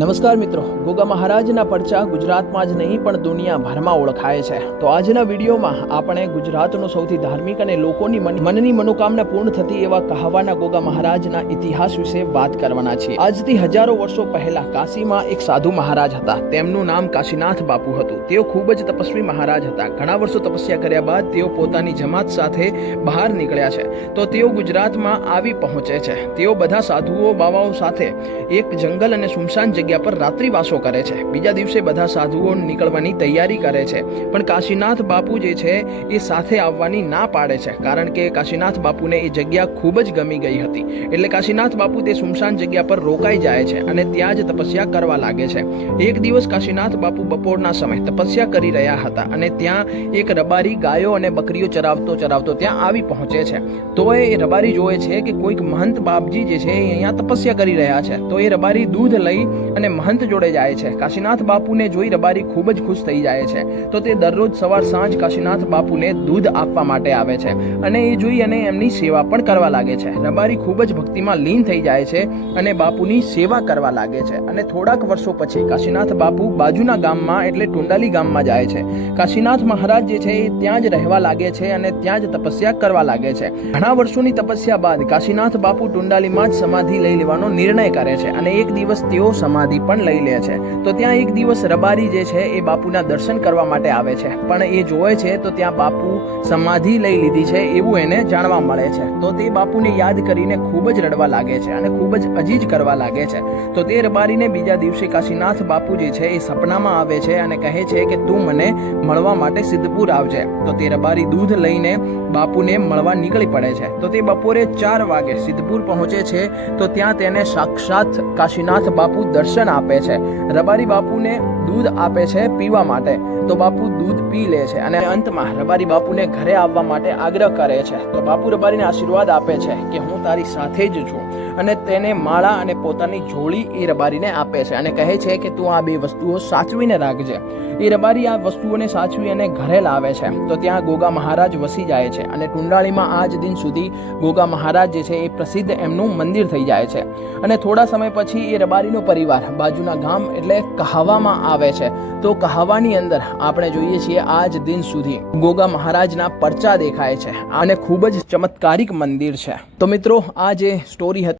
નમસ્કાર મિત્રો, ગોગા મહારાજના પરચા ગુજરાતમાં જ નહીં, પણ દુનિયાભરમાં ઓળખાય છે. તો આજના વિડીયોમાં આપણે ગુજરાતનો સૌથી ધાર્મિક અને લોકોની મનની મનોકામના પૂર્ણ થતી એવા કહાવાના ગોગા મહારાજના ઇતિહાસ વિશે વાત કરવાના છીએ. આજથી હજારો વર્ષો પહેલા કાશીમાં એક સાધુ મહારાજ હતા. તેમનું નામ કાશીનાથ બાપુ હતું. તેઓ ખૂબ જ તપસ્વી મહારાજ હતા. ઘણા વર્ષો તપસ્યા કર્યા બાદ તેઓ પોતાની જમાત સાથે બહાર નીકળ્યા છે. તો તેઓ ગુજરાતમાં આવી પહોંચે છે. તેઓ બધા સાધુઓ, બાવાઓ સાથે એક જંગલ અને સુમસાન જગ્યા પર રાત્રિવાસો કરે છે. બીજા દિવસે બધા સાધુઓ નીકળવાની તૈયારી કરે છે. પણ કાશીનાથ બાપુ જે છે, એ સાથે આવવાની ના પાડે છે. કારણ કે કાશીનાથ બાપુને એ જગ્યા ખૂબ જ ગમી ગઈ હતી. એટલે કાશીનાથ બાપુ તે સુમસાન જગ્યા પર રોકાઈ જાય છે અને ત્યાં જ તપસ્યા કરવા લાગે છે. એક દિવસ કાશીનાથ બાપુ બપોરના સમય તપસ્યા કરી રહ્યા હતા અને ત્યાં એક રબારી ગાયો અને બકરીઓ ચરાવતો ચરાવતો ત્યાં આવી પહોંચે છે. તો એ રબારી જોવે છે કે કોઈક મહંત બાપજી જે છે એ અહીંયા તપસ્યા કરી રહ્યા છે. તો એ રબારી દૂધ લઈ અને મહંત જોડે જાય છે. કાશીનાથ બાપુને જોઈ રબારી ખૂબ જ ખુશ થઈ જાય છે. તો તે દરરોજ સવાર સાંજ કાશીનાથ બાપુને દૂધ આપવા માટે આવે છે અને એ જોઈ અને એમની સેવા પણ કરવા લાગે છે. રબારી ખૂબ જ ભક્તિમાં લીન થઈ જાય છે અને બાપુની સેવા કરવા લાગે છે. અને થોડાક વર્ષો પછી કાશીનાથ બાપુ બાજુના ગામમાં એટલે ટુંડાલી ગામમાં જાય છે. કાશીનાથ મહારાજ જે છે એ ત્યાં જ રહેવા લાગે છે અને ત્યાં જ તપસ્યા કરવા લાગે છે. ઘણા વર્ષોની તપસ્યા બાદ કાશીનાથ બાપુ ટુંડાલીમાં જ સમાધિ લઈ લેવાનો નિર્ણય કરે છે અને એક દિવસ તેઓ સમાધિ પણ લઈ લે છે. તો ત્યાં એક દિવસ રબારી જે છે એ બાપુના દર્શન કરવા માટે આવે છે. પણ એ જોવે છે તો ત્યાં બાપુ સમાધિ લઈ લીધી છે એવું એને જાણવા મળે છે. તો તે બાપુને યાદ કરીને ખૂબ જ રડવા લાગે છે અને ખૂબ જ અજીજ કરવા લાગે છે. તો તે રબારીને બીજા દિવસે કાશીનાથ બાપુ જે છે એ સપનામાં આવે છે અને કહે છે કે તું મને મળવા માટે સિદ્ધપુર આવજે. તો તે રબારી દૂધ લઈને બાપુને મળવા નીકળી પડે છે. તો તે બપોરે ચાર વાગે સિદ્ધપુર પહોંચે છે. તો ત્યાં તેને સાક્ષાત કાશીનાથ બાપુ દર્શન આપે છે. રબારી બાપુને દૂધ આપે છે પીવા માટે. તો બાપુ દૂધ પી લે છે અને અંતમાં રબારી બાપુને ઘરે આવવા માટે આગ્રહ કરે છે. તો બાપુ રબારીને આશીર્વાદ આપે છે કે હું તારી સાથે જ છું અને તેને માળા અને પોતાની જોડી એ રબારીને આપે છે અને કહે છે કે તું આ બે વસ્તુઓ સાચવીને રાખજે. એ રબારી આ વસ્તુઓને સાચવી અને ઘરે લાવે છે. તો ત્યાં ગોગા મહારાજ વસી જાય છે અને ટુંડાળીમાં આજ દિન સુધી ગોગા મહારાજ જે છે એ પ્રસિદ્ધ એમનું મંદિર થઈ જાય છે. અને થોડા સમય પછી એ રબારીનો પરિવાર બાજુના ગામ એટલે કહાવામાં આવે છે. તો કહાવાની અંદર આપણે જોઈએ છીએ આજ દિન સુધી. ગોગા મહારાજના પરચા દેખાય છે. અને ખૂબ જ ચમત્કારિક મંદિર છે. તો મિત્રો, આ જે સ્ટોરી હતી